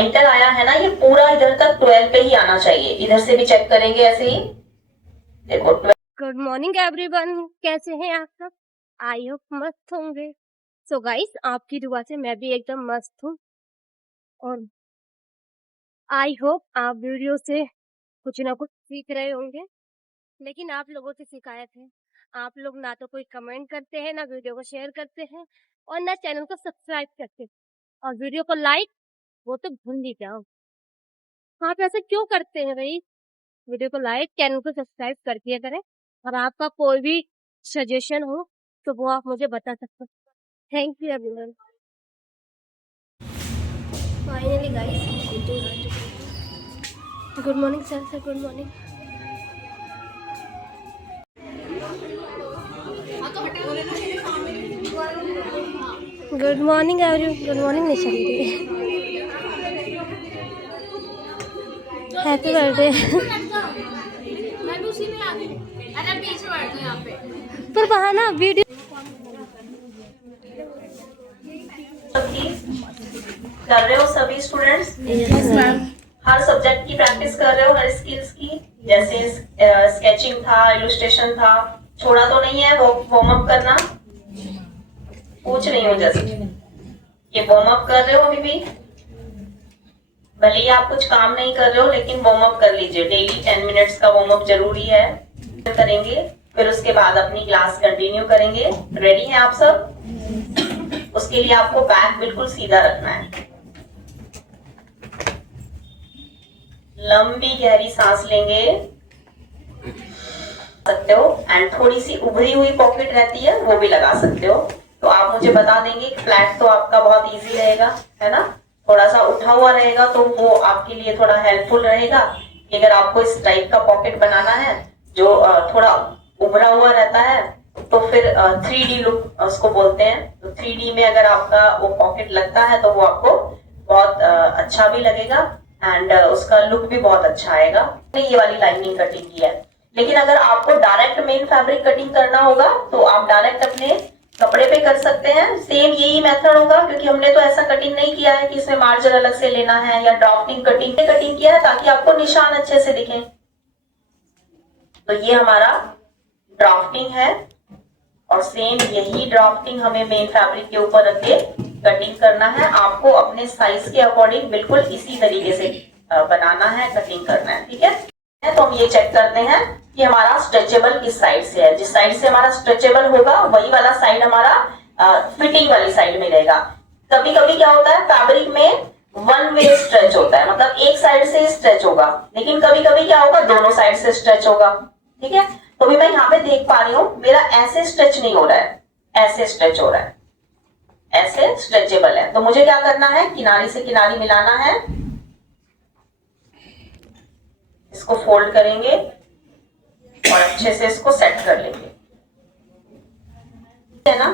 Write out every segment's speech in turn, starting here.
Centre आया है ना, ये पूरा इधर तक 12 पे ही आना चाहिए। इधर से भी चेक करेंगे ऐसे ही, देखो 12। गुड मॉर्निंग एवरीवन, कैसे हैं आप सब? आई होप मस्त होंगे। सो गाइस, आपकी दुआ से मैं भी एकदम मस्त हूँ और आई होप आप वीडियो से कुछ ना कुछ सीख रहे होंगे। लेकिन आप लोगों से शिकायत है, आप लोग ना तो कोई कमेंट करते हैं, ना वीडियो को शेयर करते हैं और ना चैनल को सब्सक्राइब करते हैं। और वीडियो को लाइक वो तो भूल ही जाओ। आप ऐसे क्यों करते हैं भाई? वीडियो को लाइक, चैनल को सब्सक्राइब कर दिया करें। और आपका कोई भी सजेशन हो तो वो आप मुझे बता सकते हैं। Thank you everyone. Finally guys, good morning sir, good morning. Good morning everyone, good morning Nisha दीदी, हैप्पी बर्थडे। पर वहाँ ना वीडियो कर रहे हो सभी स्टूडेंट्स? Yes ma'am. हर सब्जेक्ट की प्रैक्टिस कर रहे हो, हर स्किल्स की? जैसे स्केचिंग था, इलस्ट्रेशन था, छोड़ा तो नहीं है? वो वार्म अप करना पूछ रही हूँ, जैसे ये वार्म अप कर रहे हो अभी भी? भले ही आप कुछ काम नहीं कर रहे हो लेकिन वार्म अप कर लीजिए। डेली 10 मिनट्स का वार्म अप जरूरी है। करेंगे, फिर उसके बाद अपनी क्लास कंटिन्यू करेंगे। रेडी हैं आप सब? उसके लिए आपको बैक बिल्कुल सीधा रखना है। लंबी गहरी सांस लेंगे सकते हो, एंड थोड़ी सी उभरी हुई पॉकेट रहती है वो भी लगा सकते हो। तो आप मुझे बता देंगे। फ्लैट तो आपका बहुत इजी रहेगा, है ना? थोड़ा सा उठा हुआ रहेगा तो वो आपके लिए थोड़ा हेल्पफुल रहेगा। अगर आपको इस टाइप का पॉकेट बनाना है जो थोड़ा उभरा हुआ रहता है, तो फिर 3D लुक उसको बोलते हैं। तो 3D में अगर आपका वो पॉकेट लगता है तो वो आपको बहुत अच्छा भी लगेगा एंड उसका लुक भी बहुत अच्छा आएगा। ये वाली लाइनिंग कटिंग की है। लेकिन अगर आपको डायरेक्ट मेन फैब्रिक कटिंग करना होगा तो आप डायरेक्ट अपने कपड़े पे कर सकते हैं। सेम यही मेथड होगा, क्योंकि हमने तो ऐसा कटिंग नहीं किया है कि इसमें मार्जिन अलग से लेना है या ड्राफ्टिंग कटिंग किया है ताकि आपको निशान अच्छे से दिखे। तो ये हमारा ड्राफ्टिंग है और सेम यही ड्राफ्टिंग हमें मेन फैब्रिक के ऊपर रख के कटिंग करना है। आपको अपने साइज के अकॉर्डिंग बिल्कुल इसी तरीके से बनाना है, कटिंग करना है, ठीक है? तो हम ये चेक करते हैं कि हमारा स्ट्रेचेबल किस साइड से है। जिस साइड से हमारा स्ट्रेचेबल होगा वही वाला साइड हमारा फिटिंग वाली साइड में रहेगा। कभी कभी क्या होता है, फैब्रिक में वन वे स्ट्रेच होता है, मतलब एक साइड से स्ट्रेच होगा, लेकिन कभी कभी क्या होगा, दोनों साइड से स्ट्रेच होगा, ठीक है? तो भी मैं यहाँ पे देख पा रही हूँ मेरा ऐसे स्ट्रेच नहीं हो रहा है, ऐसे स्ट्रेच हो रहा है, ऐसे स्ट्रेचेबल है। तो मुझे क्या करना है, किनारी से किनारी मिलाना है। इसको फोल्ड करेंगे और अच्छे से इसको सेट कर लेंगे, है ना?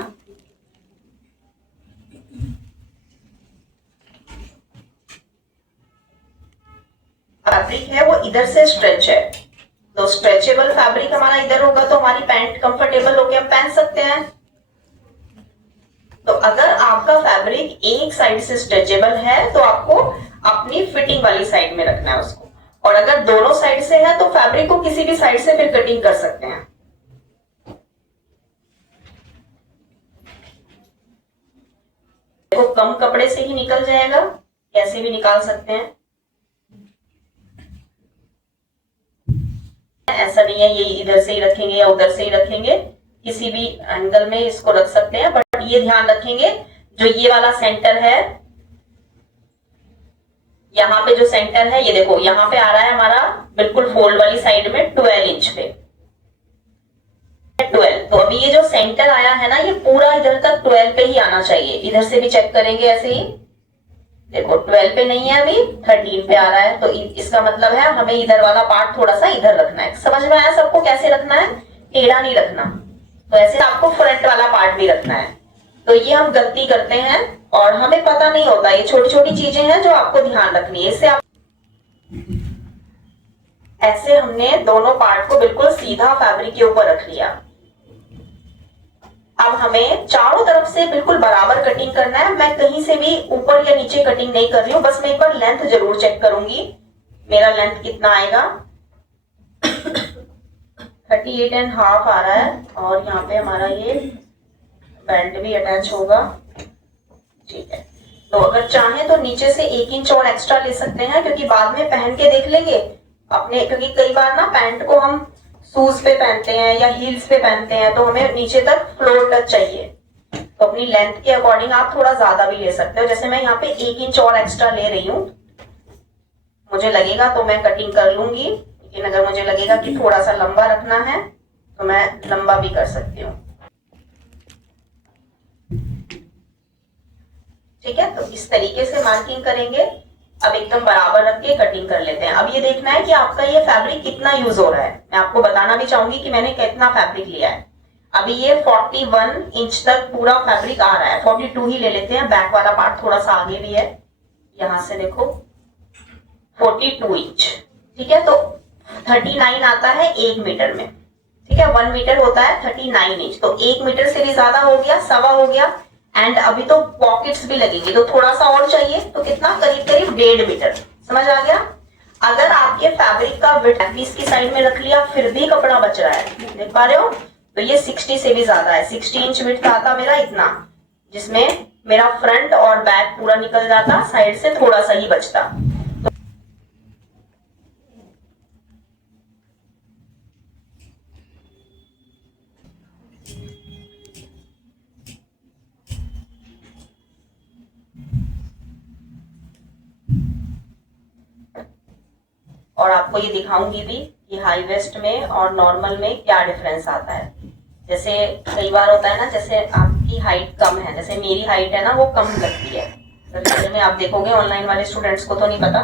फैब्रिक है वो इधर से स्ट्रेच है, तो स्ट्रेचेबल फैब्रिक हमारा इधर होगा तो हमारी पैंट कंफर्टेबल होके हम पहन सकते हैं। तो अगर आपका फैब्रिक एक साइड से स्ट्रेचेबल है तो आपको अपनी फिटिंग वाली साइड में रखना है उसको, और अगर दोनों साइड से है तो फैब्रिक को किसी भी साइड से फिर कटिंग कर सकते हैं। देखो कम कपड़े से ही निकल जाएगा, कैसे भी निकाल सकते हैं, ऐसा नहीं है ये इधर से ही रखेंगे या उधर से ही रखेंगे, किसी भी एंगल में इसको रख सकते हैं। बट ये ध्यान रखेंगे जो ये वाला सेंटर है, यहाँ पे जो सेंटर है ये देखो यहाँ पे आ रहा है हमारा बिल्कुल फोल्ड वाली साइड में 12 इंच पे 12। तो अभी ये जो सेंटर आया है ना, ये पूरा इधर तक 12 पे ही आना चाहिए। इधर से भी चेक करेंगे ऐसे ही, देखो 12 पे नहीं है, अभी 13 पे आ रहा है। तो इसका मतलब है हमें इधर वाला पार्ट थोड़ा सा इधर रखना है। समझ में आया सबको कैसे रखना है? टेढ़ा नहीं रखना, तो ऐसे आपको फ्रंट वाला पार्ट भी रखना है। तो ये हम गलती करते हैं और हमें पता नहीं होता, ये छोटी छोटी चीजें हैं जो आपको ध्यान रखनी है। इससे आप ऐसे हमने दोनों पार्ट को बिल्कुल सीधा फैब्रिक के ऊपर रख लिया। अब हमें चारों तरफ से बिल्कुल बराबर कटिंग करना है। मैं कहीं से भी ऊपर या नीचे कटिंग नहीं कर रही हूँ, बस मैं एक बार लेंथ जरूर चेक करूंगी मेरा लेंथ कितना आएगा। 38.5 आ रहा है और यहाँ पे हमारा ये बेल्ट भी अटैच होगा, ठीक है। तो अगर चाहें तो नीचे से 1 इंच और एक्स्ट्रा ले सकते हैं, क्योंकि बाद में पहन के देख लेंगे अपने, क्योंकि कई बार ना पैंट को हम शूज पे पहनते हैं या हील्स पे पहनते हैं तो हमें नीचे तक फ्लोर टच चाहिए, तो अपनी लेंथ के अकॉर्डिंग आप थोड़ा ज्यादा भी ले सकते हो। जैसे मैं यहाँ पे 1 इंच और एक्स्ट्रा ले रही हूँ, मुझे लगेगा तो मैं कटिंग कर लूंगी, लेकिन अगर मुझे लगेगा कि थोड़ा सा लंबा रखना है तो मैं लंबा भी कर सकती हूँ, ठीक है। तो इस तरीके से मार्किंग करेंगे। अब एकदम बराबर रख के कटिंग कर लेते हैं। अब ये देखना है कि आपका ये फैब्रिक कितना यूज हो रहा है। मैं आपको बताना भी चाहूंगी कि मैंने कितना फैब्रिक लिया है। अभी ये 41 इंच तक पूरा फैब्रिक आ रहा है, 42 ही ले लेते हैं, बैक वाला पार्ट थोड़ा सा आगे भी है, यहां से देखो 42 इंच, ठीक है। तो 39 आता है 1 मीटर में, ठीक है। 1 मीटर होता है 39 इंच, तो 1 मीटर से भी ज्यादा हो गया, सवा हो गया। एंड अभी तो पॉकेट्स भी लगेंगे तो थोड़ा सा और चाहिए, तो कितना, करीब करीब 1.5 मीटर, समझ आ गया। अगर आपके फैब्रिक का विड्थ पीस की साइड में रख लिया फिर भी कपड़ा बच रहा है, देख पा रहे हो, तो ये 60 से भी ज्यादा है। 60 इंच विड्थ आता मेरा इतना, जिसमें मेरा फ्रंट और बैक पूरा निकल जाता, साइड से थोड़ा सा ही बचता। और आपको ये दिखाऊंगी भी कि हाई वेस्ट में और नॉर्मल में क्या डिफरेंस आता है। जैसे कई बार होता है ना, जैसे आपकी हाइट कम है, जैसे मेरी हाइट है ना वो कम लगती है, तो रिजल्ट में आप देखोगे, ऑनलाइन वाले स्टूडेंट्स को तो नहीं पता,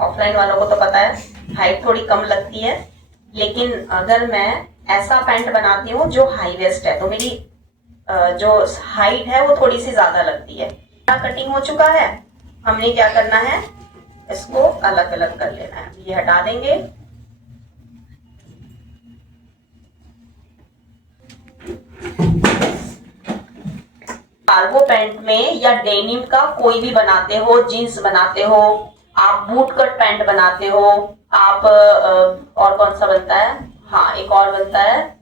ऑफलाइन वालों को तो पता है, हाइट थोड़ी कम लगती है। लेकिन अगर मैं ऐसा पैंट बनाती हूँ जो हाई वेस्ट है तो मेरी जो हाइट है वो थोड़ी सी ज्यादा लगती है। कटिंग हो चुका है, हमने क्या करना है, इसको अलग अलग कर लेना है। ये हटा देंगे, कार्गो पैंट में या डेनिम का कोई भी बनाते हो, जीन्स बनाते हो आप, बूट कट पैंट बनाते हो आप, और कौन सा बनता है, हाँ एक और बनता है,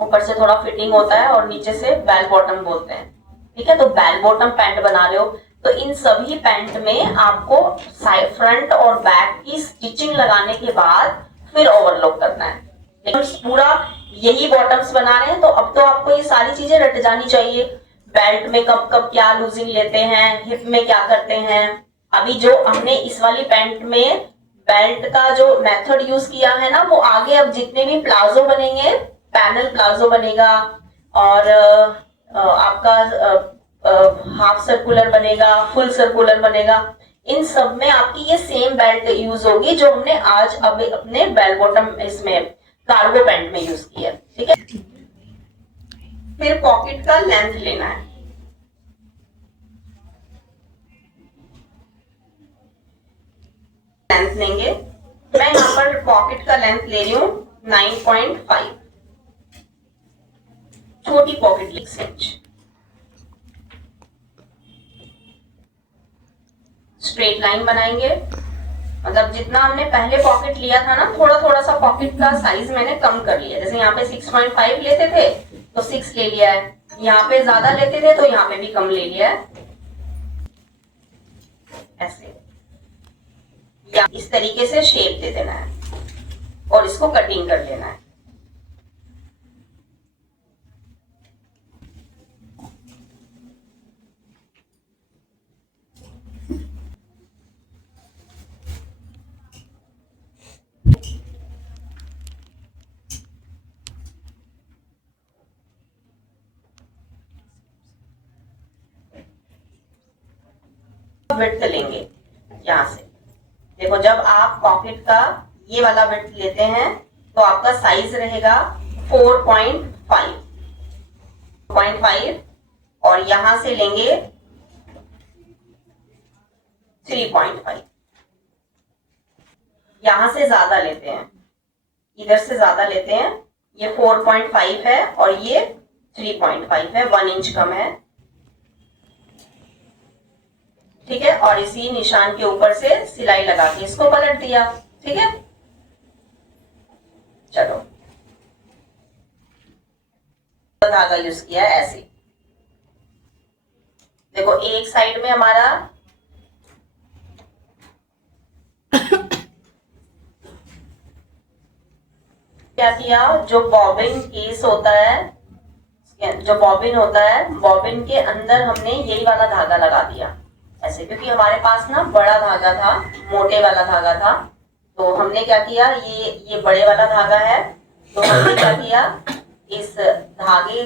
ऊपर से थोड़ा फिटिंग होता है और नीचे से बेल बॉटम बोलते हैं, ठीक है। तो बेल बॉटम पैंट बना रहे हो तो इन सभी पैंट में आपको फ्रंट और बैक की स्टिचिंग लगाने के बाद फिर ओवरलॉक करना है। लेकिन पूरा यही बॉटम्स बना रहे हैं तो अब तो आपको ये सारी चीजें रट जानी चाहिए। बेल्ट में कब कब क्या लूजिंग लेते हैं, हिप में क्या करते हैं। अभी जो हमने इस वाली पैंट में बेल्ट का जो मेथड यूज किया है ना, वो आगे अब जितने भी प्लाजो बनेंगे, पैनल प्लाजो बनेगा और आपका हाफ सर्कुलर बनेगा, फुल सर्कुलर बनेगा, इन सब में आपकी ये सेम बेल्ट यूज होगी जो हमने आज अब अपने बेल बॉटम इसमें कार्गो पैंट में यूज किया, ठीक है। फिर पॉकेट का लेंथ लेना है, लेंथ लेंगे। मैं यहाँ पर पॉकेट का लेंथ ले रही हूँ 9.5, छोटी पॉकेट 6 इंच। स्ट्रेट लाइन बनाएंगे, मतलब जितना हमने पहले पॉकेट लिया था ना, थोड़ा थोड़ा सा पॉकेट का साइज मैंने कम कर लिया। जैसे यहाँ पे 6.5 लेते थे तो 6 ले लिया है, यहाँ पे ज्यादा लेते थे तो यहाँ पे भी कम ले लिया है, ऐसे या इस तरीके से शेप दे देना है और इसको कटिंग कर लेना है। विड्थ लेंगे यहां से, देखो जब आप पॉकेट का ये वाला विड्थ लेते हैं तो आपका साइज रहेगा 4.5 और यहां से लेंगे 3.5, यहां से ज्यादा लेते हैं, इधर से ज्यादा लेते हैं, ये 4.5 है और ये 3.5 है, 1 इंच कम है। ठीक है, और इसी निशान के ऊपर से सिलाई लगा के इसको पलट दिया। ठीक है, चलो धागा यूज किया है ऐसे। देखो एक साइड में हमारा क्या किया, जो बॉबिन केस होता है, जो बॉबिन होता है, बॉबिन के अंदर हमने यही वाला धागा लगा दिया ऐसे, क्योंकि हमारे पास ना बड़ा धागा था, मोटे वाला धागा था। तो हमने क्या किया, ये बड़े वाला धागा है, तो हमने क्या किया, इस धागे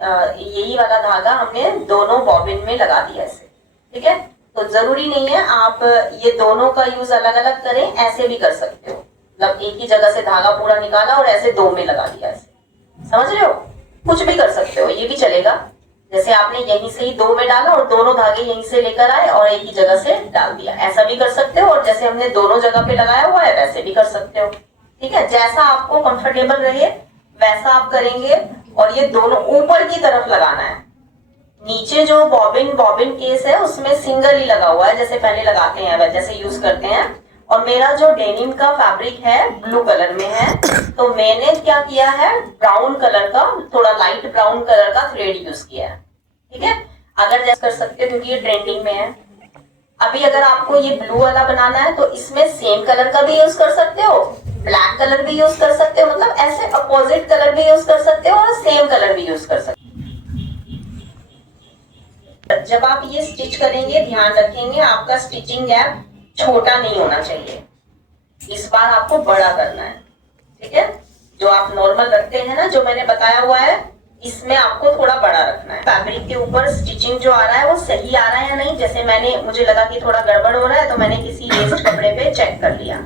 यही वाला धागा हमने दोनों बॉबिन में लगा दिया ऐसे। ठीक है, तो जरूरी नहीं है आप ये दोनों का यूज अलग अलग करें, ऐसे भी कर सकते हो। मतलब एक ही जगह से धागा पूरा निकाला और ऐसे दो में लगा दिया ऐसे, समझ रहे हो? कुछ भी कर सकते हो, ये भी चलेगा। जैसे आपने यहीं से ही दो में डाला और दोनों धागे यहीं से लेकर आए और एक ही जगह से डाल दिया, ऐसा भी कर सकते हो। और जैसे हमने दोनों जगह पे लगाया हुआ है वैसे भी कर सकते हो। ठीक है, जैसा आपको कंफर्टेबल रहे वैसा आप करेंगे। और ये दोनों ऊपर की तरफ लगाना है, नीचे जो बॉबिन केस है उसमें सिंगल ही लगा हुआ है, जैसे पहले लगाते हैं जैसे यूज करते हैं। और मेरा जो डेनिम का फैब्रिक है ब्लू कलर में है, तो मैंने क्या किया है, ब्राउन कलर का, थोड़ा लाइट ब्राउन कलर का थ्रेड यूज किया है। ठीक है, अगर जैसे कर सकते हो क्योंकि ये ट्रेंडिंग में है। अभी अगर आपको ये ब्लू वाला बनाना है तो इसमें सेम कलर का भी यूज कर सकते हो, ब्लैक कलर भी यूज कर सकते हो, मतलब ऐसे अपोजिट कलर भी यूज कर सकते हो और सेम कलर भी यूज कर सकते हो। जब आप ये स्टिच करेंगे ध्यान रखेंगे आपका स्टिचिंग गैप छोटा नहीं होना चाहिए, इस बार आपको बड़ा करना है। ठीक है, जो आप नॉर्मल रखते हैं ना, जो मैंने बताया हुआ है, इसमें आपको थोड़ा बड़ा रखना है। फैब्रिक के ऊपर स्टिचिंग जो आ रहा है वो सही आ रहा है या नहीं, जैसे मुझे लगा कि थोड़ा गड़बड़ हो रहा है तो मैंने किसी वेस्ट कपड़े पे चेक कर लिया।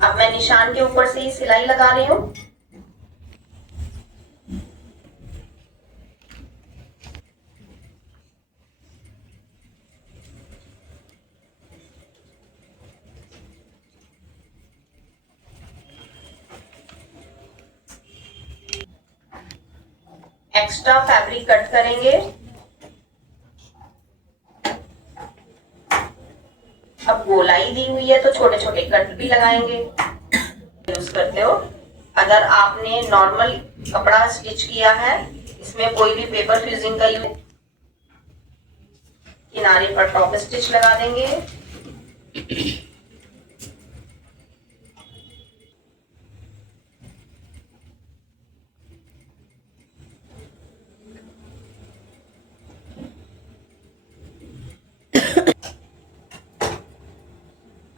अब मैं निशान के ऊपर से ही सिलाई लगा रही हूँ। एक्स्ट्रा फैब्रिक कट करेंगे। अब गोलाई दी हुई है तो छोटे छोटे कट भी लगाएंगे। यूज करते हो, अगर आपने नॉर्मल कपड़ा स्टिच किया है, इसमें कोई भी पेपर फ्यूजिंग का यूज, किनारे पर टॉप स्टिच लगा देंगे।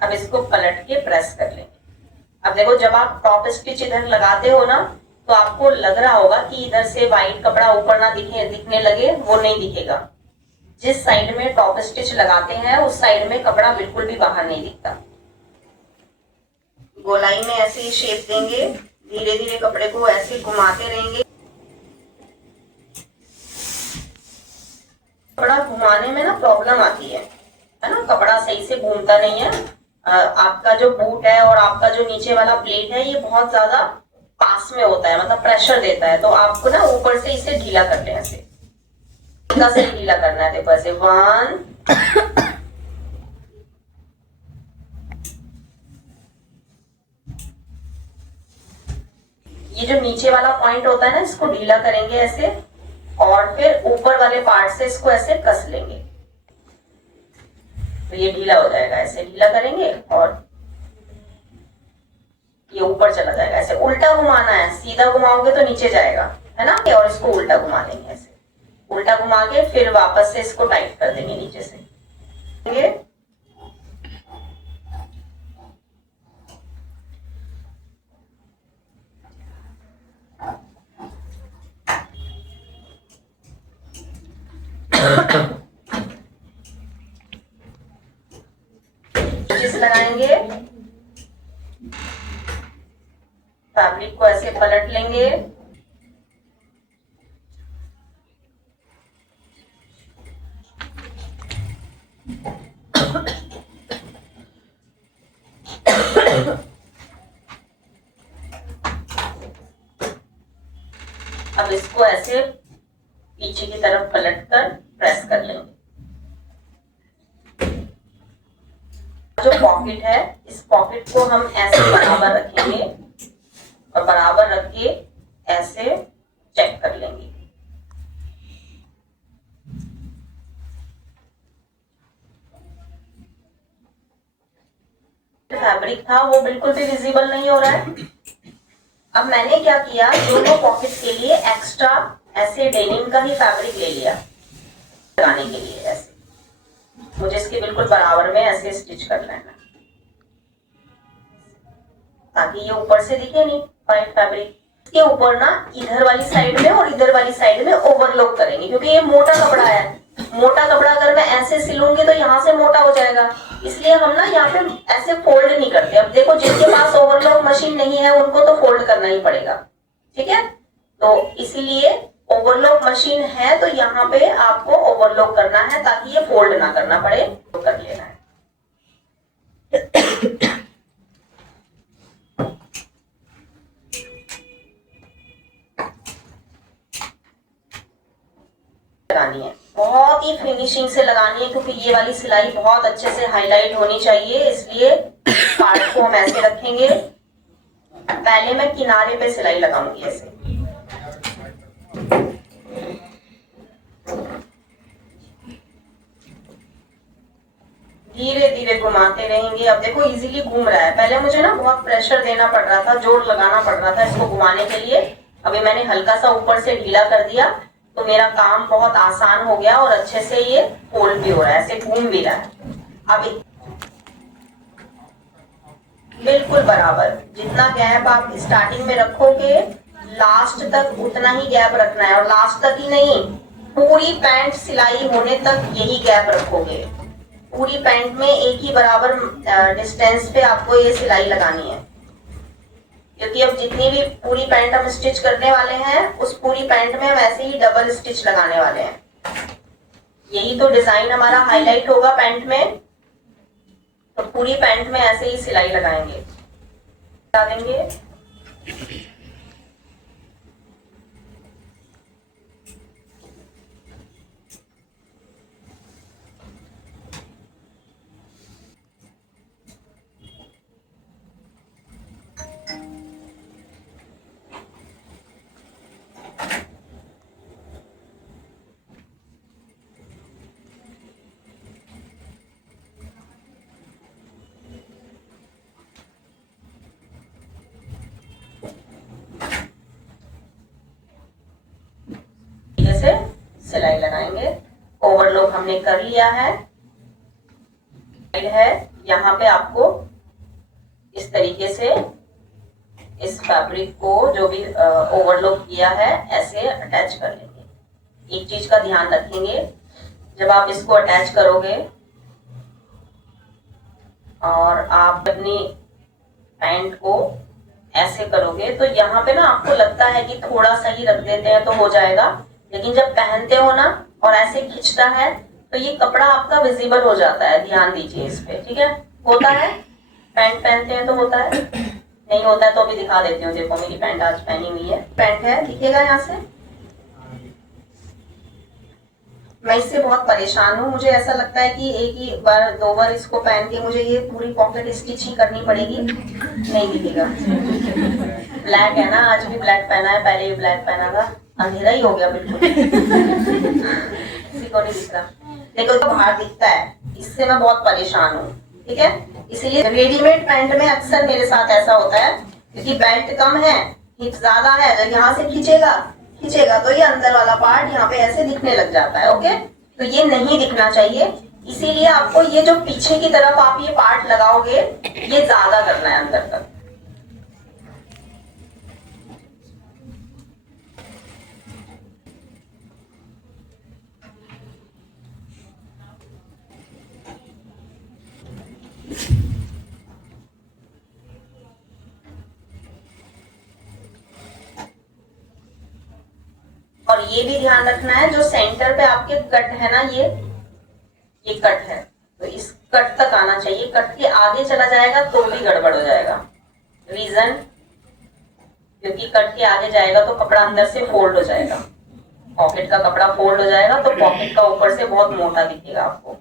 अब इसको पलट के प्रेस कर लेंगे। अब देखो जब आप टॉप स्टिच इधर लगाते हो ना, तो आपको लग रहा होगा कि इधर से वाइट कपड़ा ऊपर ना दिखने लगे, वो नहीं दिखेगा। जिस साइड में टॉप स्टिच लगाते हैं उस साइड में कपड़ा बिल्कुल भी बाहर नहीं दिखता। गोलाई में ऐसे ही शेप देंगे, धीरे धीरे कपड़े को ऐसे घुमाते रहेंगे। कपड़ा घुमाने में ना प्रॉब्लम आती है ना, कपड़ा सही से घूमता नहीं है। आपका जो बूट है और आपका जो नीचे वाला प्लेट है ये बहुत ज्यादा पास में होता है, मतलब प्रेशर देता है। तो आपको ना ऊपर से इसे ढीला कर लें, ऐसे से ढीला करना है। देखो ऐसे 1 ये जो नीचे वाला पॉइंट होता है ना, इसको ढीला करेंगे ऐसे, और फिर ऊपर वाले पार्ट से इसको ऐसे कस लेंगे तो ये ढीला हो जाएगा। ऐसे ढीला करेंगे और ये ऊपर चला जाएगा। ऐसे उल्टा घुमाना है, सीधा घुमाओगे तो नीचे जाएगा, है ना। और इसको उल्टा घुमा लेंगे, ऐसे उल्टा घुमा के फिर वापस से इसको टाइट कर देंगे नीचे से। लगाएंगे, फैब्रिक को ऐसे पलट लेंगे। इसको ऐसे पीछे की तरफ पलट कर प्रेस कर लेंगे। जो पॉकेट है, इस पॉकेट को हम ऐसे बराबर रखेंगे और बराबर रख के ऐसे चेक कर लेंगे। फैब्रिक था वो बिल्कुल भी विजिबल नहीं हो रहा है। अब मैंने क्या किया, दोनों पॉकेट के लिए एक्स्ट्रा ऐसे डेनिम का ही फैब्रिक ले लिया लगाने के लिए। ऐसे मुझे इसके बिल्कुल बराबर में ऐसे स्टिच कर लेना ताकि ये ऊपर से दिखे नहीं व्हाइट फैब्रिक। इसके ऊपर ना इधर वाली साइड में और इधर वाली साइड में ओवरलॉक करेंगे, क्योंकि ये मोटा कपड़ा है। मोटा कपड़ा अगर मैं ऐसे सिलूंगी तो यहाँ से मोटा हो जाएगा, इसलिए हम ना यहाँ पे ऐसे फोल्ड नहीं करते। अब देखो, जिनके पास ओवरलॉक मशीन नहीं है उनको तो फोल्ड करना ही पड़ेगा, ठीक है। तो इसीलिए ओवरलॉक मशीन है तो यहाँ पे आपको ओवरलॉक करना है ताकि ये फोल्ड ना करना पड़े, तो कर लेना है। लगानी है, बहुत ही फिनिशिंग से लगानी है, क्योंकि ये वाली सिलाई बहुत अच्छे से हाईलाइट होनी चाहिए। इसलिए पार्ट को हम ऐसे रखेंगे। पहले मैं किनारे पे सिलाई लगाऊंगी ऐसे। धीरे धीरे घुमाते रहेंगे। अब देखो इजीली घूम रहा है। पहले मुझे ना बहुत प्रेशर देना पड़ रहा था, जोर लगाना पड़ रहा था इसको घुमाने के लिए। अभी मैंने हल्का सा ऊपर से ढीला कर दिया तो मेरा काम बहुत आसान हो गया और अच्छे से ये फोल्ड भी हो रहा है, ऐसे घूम भी रहा है। अभी बिल्कुल बराबर, जितना गैप आप स्टार्टिंग में रखोगे लास्ट तक उतना ही गैप रखना है, और लास्ट तक ही नहीं, पूरी पैंट सिलाई होने तक यही गैप रखोगे। पूरी पैंट में एक ही बराबर डिस्टेंस पे आपको ये सिलाई लगानी है, क्योंकि अब जितनी भी पूरी पैंट हम स्टिच करने वाले हैं उस पूरी पैंट में हम ऐसे ही डबल स्टिच लगाने वाले हैं। यही तो डिजाइन हमारा हाईलाइट होगा पैंट में, तो पूरी पैंट में ऐसे ही सिलाई लगाएंगे, लगा देंगे। सिलाई लगाएंगे। ओवरलॉक हमने कर लिया है। यहाँ पे आपको इस तरीके से इस फैब्रिक को जो भी ओवरलॉक किया है ऐसे अटैच कर लेंगे। एक चीज का ध्यान रखेंगे, जब आप इसको अटैच करोगे और आप अपनी पैंट को ऐसे करोगे तो यहाँ पे ना आपको लगता है कि थोड़ा सा ही रख देते हैं तो हो जाएगा, लेकिन जब पहनते हो ना और ऐसे खींचता है तो ये कपड़ा आपका विजिबल हो जाता है। ध्यान दीजिए इस पे, ठीक है। होता है, पैंट पहनते हैं तो होता है, नहीं होता है तो अभी दिखा देती हूँ। देखो मेरी पैंट आज पहनी हुई है, पैंट है, दिखेगा यहाँ से। मैं इससे बहुत परेशान हूँ। मुझे ऐसा लगता है कि एक ही बार दो बार इसको पहन के मुझे ये पूरी पॉकेट स्टिच ही करनी पड़ेगी, नहीं दिखेगा। ब्लैक है ना, आज भी ब्लैक पहना है, पहले भी ब्लैक पहना था, अंधेरा ही हो गया बिल्कुल। किसी को नहीं दिख रहा, देखो तो बाहर दिखता है, इससे मैं बहुत परेशान हूँ, ठीक है। इसीलिए रेडीमेड पैंट में अक्सर मेरे साथ ऐसा होता है, क्योंकि बेल्ट कम है, हिप ज्यादा है, जब यहाँ से खींचेगा तो ये अंदर वाला पार्ट यहाँ पे ऐसे दिखने लग जाता है। ओके, तो ये नहीं दिखना चाहिए, इसीलिए आपको ये जो पीछे की तरफ आप ये पार्ट लगाओगे ये ज्यादा करना है अंदर तक। और ये भी ध्यान रखना है, जो सेंटर पे आपके कट है ना, ये कट है तो इस कट तक आना चाहिए। कट के आगे चला जाएगा तो भी गड़बड़ हो जाएगा। रीजन, क्योंकि कट के आगे जाएगा तो कपड़ा अंदर से फोल्ड हो जाएगा, पॉकेट का कपड़ा फोल्ड हो जाएगा तो पॉकेट का ऊपर से बहुत मोटा दिखेगा आपको।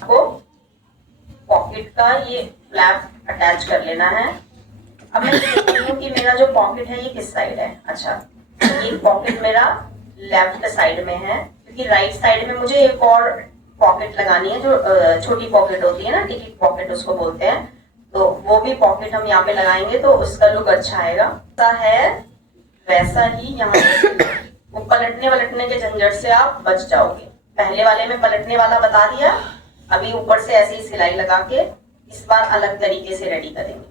आपको पॉकेट का ये फ्लैप अटैच कर लेना है। अब मैं देखती हूँ कि मेरा जो पॉकेट है ये किस साइड है। अच्छा, ये पॉकेट मेरा लेफ्ट साइड में है, क्योंकि राइट साइड में मुझे एक और पॉकेट लगानी है, जो छोटी पॉकेट होती है ना, टिकट पॉकेट उसको बोलते हैं, तो वो भी पॉकेट हम यहाँ पे लगाएंगे तो उसका लुक अच्छा आएगा। ऐसा है वैसा ही यहाँ वो पलटने वलटने के झंझट से आप बच जाओगे। पहले वाले में पलटने वाला बता दिया, अभी ऊपर से ऐसी सिलाई लगा के इस बार अलग तरीके से रेडी करेंगे।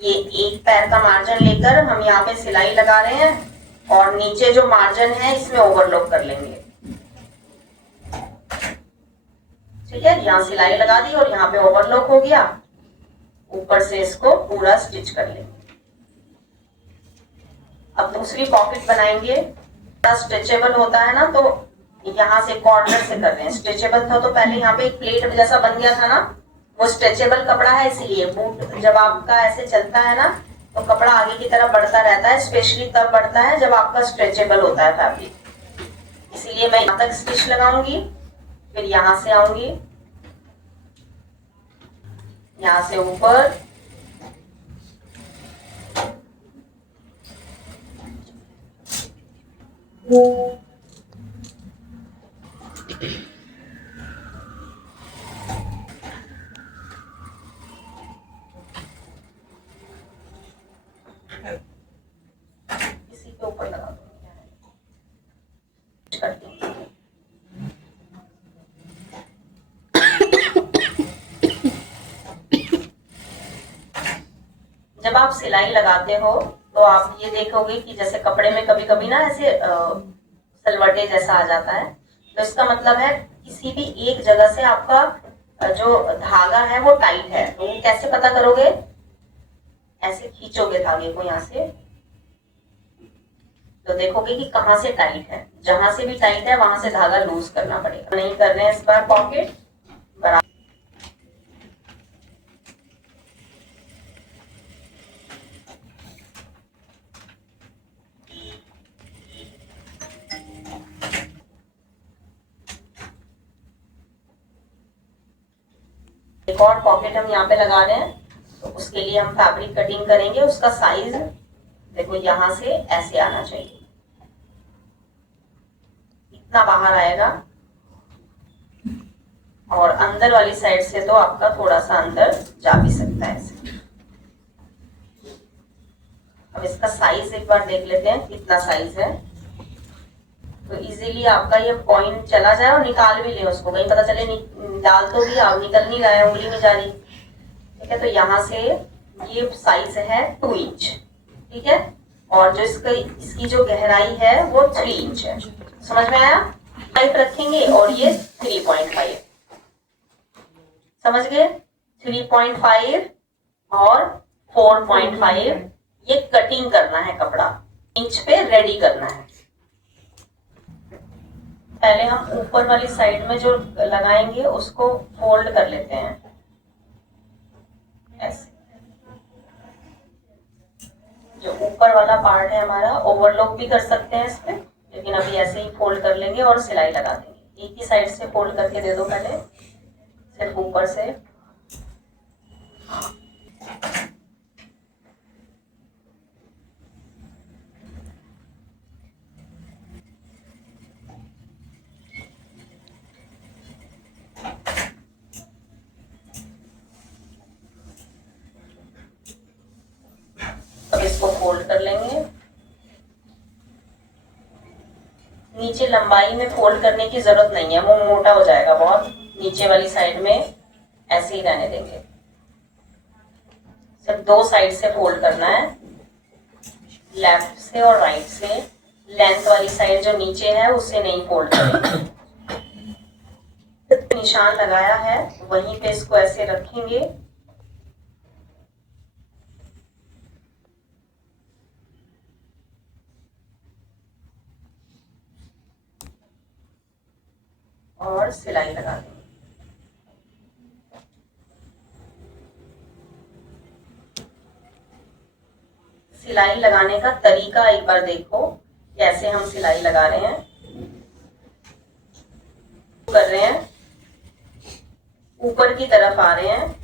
ये एक पैर का मार्जिन लेकर हम यहाँ पे सिलाई लगा रहे हैं और नीचे जो मार्जिन है इसमें ओवरलॉक कर लेंगे। ठीक है, यहाँ सिलाई लगा दी और यहाँ पे ओवरलॉक हो गया। ऊपर से इसको पूरा स्टिच कर लेंगे। अब दूसरी पॉकेट बनाएंगे। स्ट्रेचेबल होता है ना, तो यहाँ से कॉर्नर से कर रहे हैं। स्ट्रेचेबल था तो पहले यहाँ पे एक प्लेट जैसा बन गया था ना, वो स्ट्रेचेबल कपड़ा है, इसलिए बूट जब आपका ऐसे चलता है ना तो कपड़ा आगे की तरफ बढ़ता रहता है, स्पेशली तब बढ़ता है जब आपका स्ट्रेचेबल होता है फैब्रिक। इसीलिए मैं यहाँ तक स्टिच लगाऊंगी, फिर यहाँ से आऊंगी, यहाँ से ऊपर, इसी के ऊपर लगा दूंगी। जब आप सिलाई लगाते हो तो आप ये देखोगे कि जैसे कपड़े में कभी कभी ना ऐसे सलवटे जैसा आ जाता है, तो इसका मतलब है किसी भी एक जगह से आपका जो धागा है वो टाइट है। तो वो कैसे पता करोगे? ऐसे खींचोगे धागे को यहाँ से, तो देखोगे कि कहाँ से टाइट है। जहां से भी टाइट है वहां से धागा लूज करना पड़ेगा। नहीं कर रहे हैं इस बार पॉकेट बराबर। एक और पॉकेट हम यहाँ पे लगा रहे हैं, तो उसके लिए हम फैब्रिक कटिंग करेंगे। उसका साइज देखो यहाँ से ऐसे आना चाहिए, इतना बाहर आएगा, और अंदर वाली साइड से तो आपका थोड़ा सा अंदर जा भी सकता है ऐसे। अब इसका साइज एक बार देख लेते हैं कितना साइज है, तो इजीली आपका ये पॉइंट चला जाए और निकाल भी ले उसको, कहीं पता चले डाल तो भी आप निकल नहीं रहा है, उंगली में जा रही। ठीक है, तो यहाँ से ये साइज है 2 इंच। ठीक है, और जो इसकी जो गहराई है वो 3 इंच है। समझ में आया? 5 रखेंगे और ये 3.5, समझ गए? 3.5 और 4.5 ये कटिंग करना है, कपड़ा इंच पे रेडी करना है। पहले हम ऊपर वाली साइड में जो लगाएंगे उसको फोल्ड कर लेते हैं ऐसे। जो ऊपर वाला पार्ट है हमारा, ओवरलॉक भी कर सकते हैं इस पे, लेकिन अभी ऐसे ही फोल्ड कर लेंगे और सिलाई लगा देंगे। एक ही साइड से फोल्ड करके दे दो पहले, सिर्फ ऊपर से। अब इसको फोल्ड कर लेंगे। नीचे लंबाई में फोल्ड करने की जरूरत नहीं है, वो मोटा हो जाएगा बहुत। नीचे वाली साइड में ऐसे ही रहने देंगे। सिर्फ 2 साइड से फोल्ड करना है, लेफ्ट से और राइट से। लेंथ वाली साइड जो नीचे है उससे नहीं फोल्ड करेंगे। निशान लगाया है वहीं पे इसको ऐसे रखेंगे, और सिलाई लगा देंगे। सिलाई लगाने का तरीका एक बार देखो, कैसे हम सिलाई लगा रहे हैं। कर रहे हैं, ऊपर की तरफ आ रहे हैं,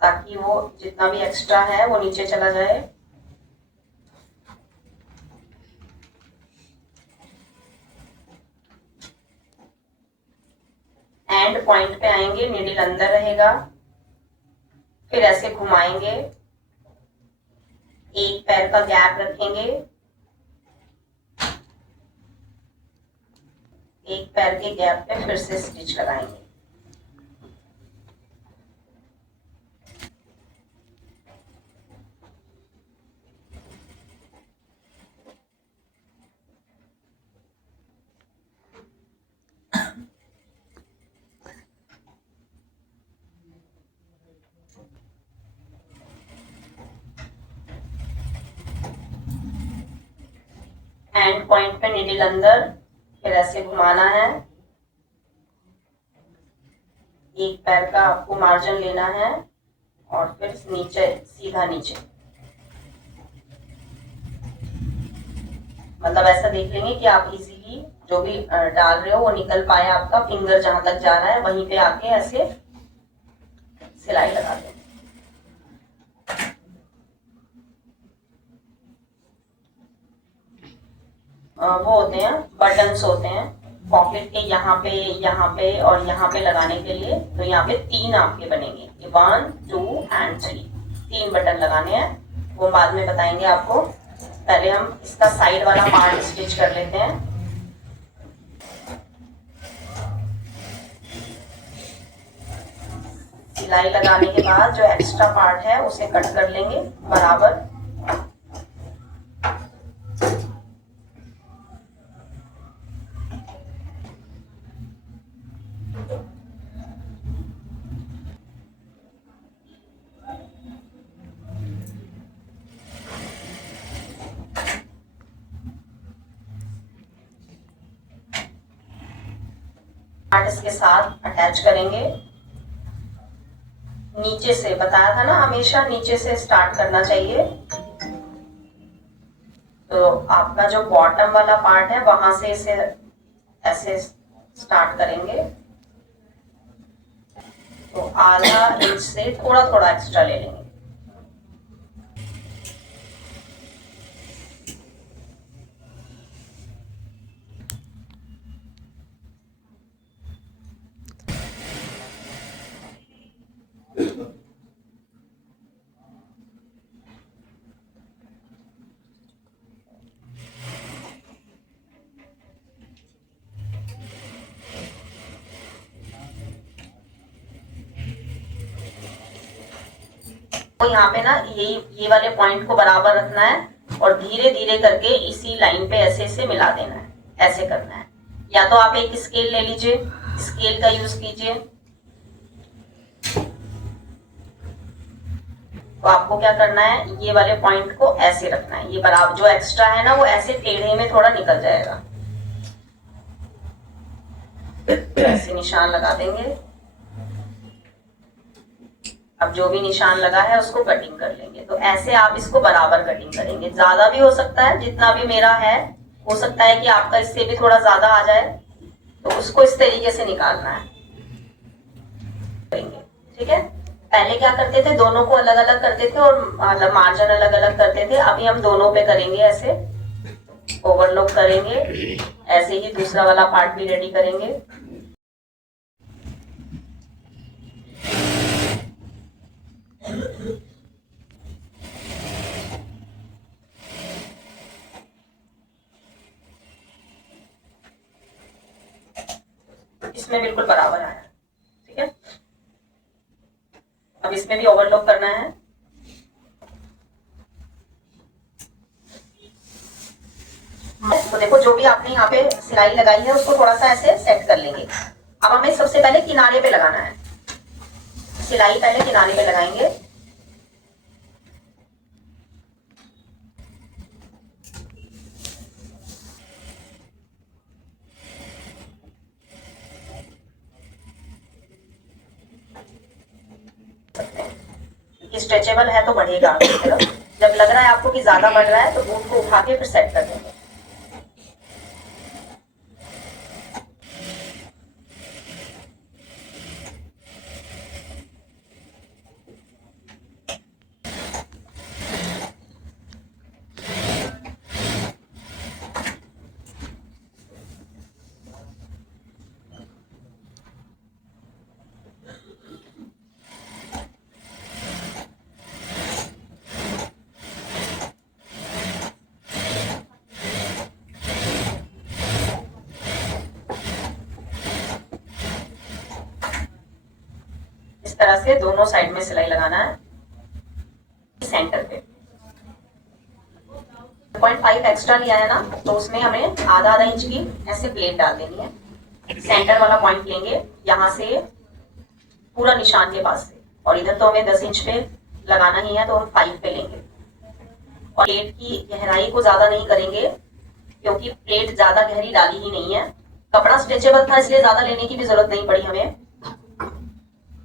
ताकि वो जितना भी एक्स्ट्रा है वो नीचे चला जाए। एंड पॉइंट पे आएंगे, नीडल अंदर रहेगा, फिर ऐसे घुमाएंगे, एक पैर का गैप रखेंगे, एक पैर के गैप पे फिर से स्टिच लगाएंगे। एंड पॉइंट पे नीडल अंदर, फिर ऐसे घुमाना है, एक पैर का आपको मार्जिन लेना है और फिर नीचे, सीधा नीचे, मतलब ऐसा देख लेंगे कि आप इजीली जो भी डाल रहे हो वो निकल पाए, आपका फिंगर जहां तक जा रहा है वहीं पे आके ऐसे सिलाई लगा दें। वो होते हैं बटन्स, होते हैं पॉकेट के यहाँ पे और यहाँ पे लगाने के लिए। तो यहाँ पे 3 आपके बनेंगे, 1 2 एंड 3, 3 बटन लगाने हैं, वो बाद में बताएंगे आपको। पहले हम इसका साइड वाला पार्ट स्टिच कर लेते हैं। सिलाई लगाने के बाद जो एक्स्ट्रा पार्ट है उसे कट कर लेंगे बराबर। पार्ट इसके साथ अटैच करेंगे। नीचे से बताया था ना, हमेशा नीचे से स्टार्ट करना चाहिए। तो आपका जो बॉटम वाला पार्ट है वहां से इसे ऐसे स्टार्ट करेंगे। तो आधा इंच से थोड़ा थोड़ा एक्स्ट्रा ले लेंगे। तो यहाँ पे ना ये वाले पॉइंट को बराबर रखना है और धीरे धीरे करके इसी लाइन पे ऐसे ऐसे मिला देना है, ऐसे करना है। या तो आप एक स्केल ले लीजिए, स्केल का यूज कीजिए। तो आपको क्या करना है, ये वाले पॉइंट को ऐसे रखना है, ये बराबर जो एक्स्ट्रा है ना वो ऐसे टेढ़े में थोड़ा निकल जाएगा। ऐसे निशान लगा देंगे। अब जो भी निशान लगा है उसको कटिंग कर लेंगे। तो ऐसे आप इसको बराबर कटिंग करेंगे। ज्यादा भी हो सकता है, जितना भी मेरा है, हो सकता है कि आपका इससे भी थोड़ा ज्यादा आ जाए, तो उसको इस तरीके से निकालना है। ठीक है, पहले क्या करते थे, दोनों को अलग अलग करते थे और मार्जिन अलग अलग करते थे। अभी हम दोनों पे करेंगे, ऐसे ओवरलॉक करेंगे। ऐसे ही दूसरा वाला पार्ट भी रेडी करेंगे। इसमें बिल्कुल बराबर आया, ठीक है। अब इसमें भी ओवरलॉक करना है। तो देखो, जो भी आपने यहाँ पे सिलाई लगाई है उसको थोड़ा सा ऐसे सेट कर लेंगे। अब हमें सबसे पहले किनारे पे लगाना है। सिलाई पहले किनारे पे लगाएंगे। कि स्ट्रेचेबल है तो बढ़ेगा आगे की तरफ। जब लग रहा है आपको कि ज्यादा बढ़ रहा है तो बूट को उठा के फिर सेट कर देंगे। इस तरह से दोनों साइड में सिलाई लगाना है। सेंटर पे 0.5 एक्स्ट्रा लिया है ना, तो उसमें हमें आधा आधा इंच की ऐसे प्लेट डाल देनी है। सेंटर वाला पॉइंट लेंगे यहाँ से पूरा निशान के पास से, और इधर तो हमें 10 इंच पे लगाना ही है, तो हम 5 पे लेंगे। और प्लेट की गहराई को ज्यादा नहीं करेंगे क्योंकि प्लेट ज्यादा गहरी डाली ही नहीं है। कपड़ा स्ट्रेचेबल था इसलिए ज्यादा लेने की भी जरूरत नहीं पड़ी हमें।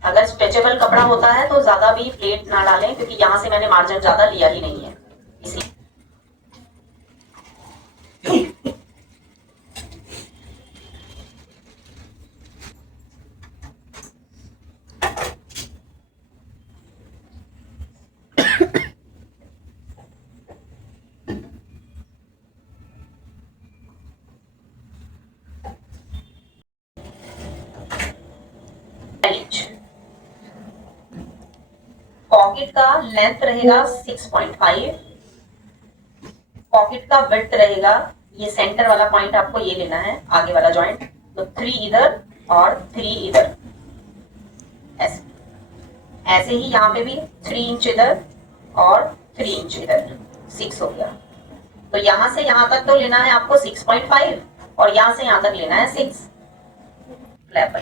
अगर स्ट्रेचेबल कपड़ा होता है तो ज्यादा भी प्लेट ना डालें, क्योंकि यहाँ से मैंने मार्जिन ज्यादा लिया ही नहीं है इसी। पॉकेट का लेंथ रहेगा 6.5, पॉकेट का विड्थ रहेगा, ये सेंटर वाला पॉइंट आपको ये लेना है, आगे वाला जॉइंट, तो 3 इधर और 3 इधर, ऐसे ऐसे ही यहाँ पे भी 3 इंच इधर और 3 इंच इधर, 6 हो गया। तो यहाँ से यहाँ तक तो लेना है आपको 6.5 और यहाँ से यहाँ तक लेना है 6 फ्लैप,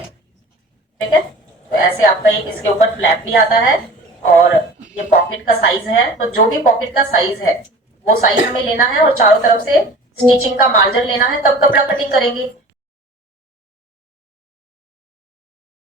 ठीक है। तो ऐसे आपका एक इसके ऊपर फ्लैप भी आता है। और ये पॉकेट का साइज है, तो जो भी पॉकेट का साइज है वो साइज हमें लेना है और चारों तरफ से स्टिचिंग का मार्जिन लेना है, तब कपड़ा कटिंग करेंगे।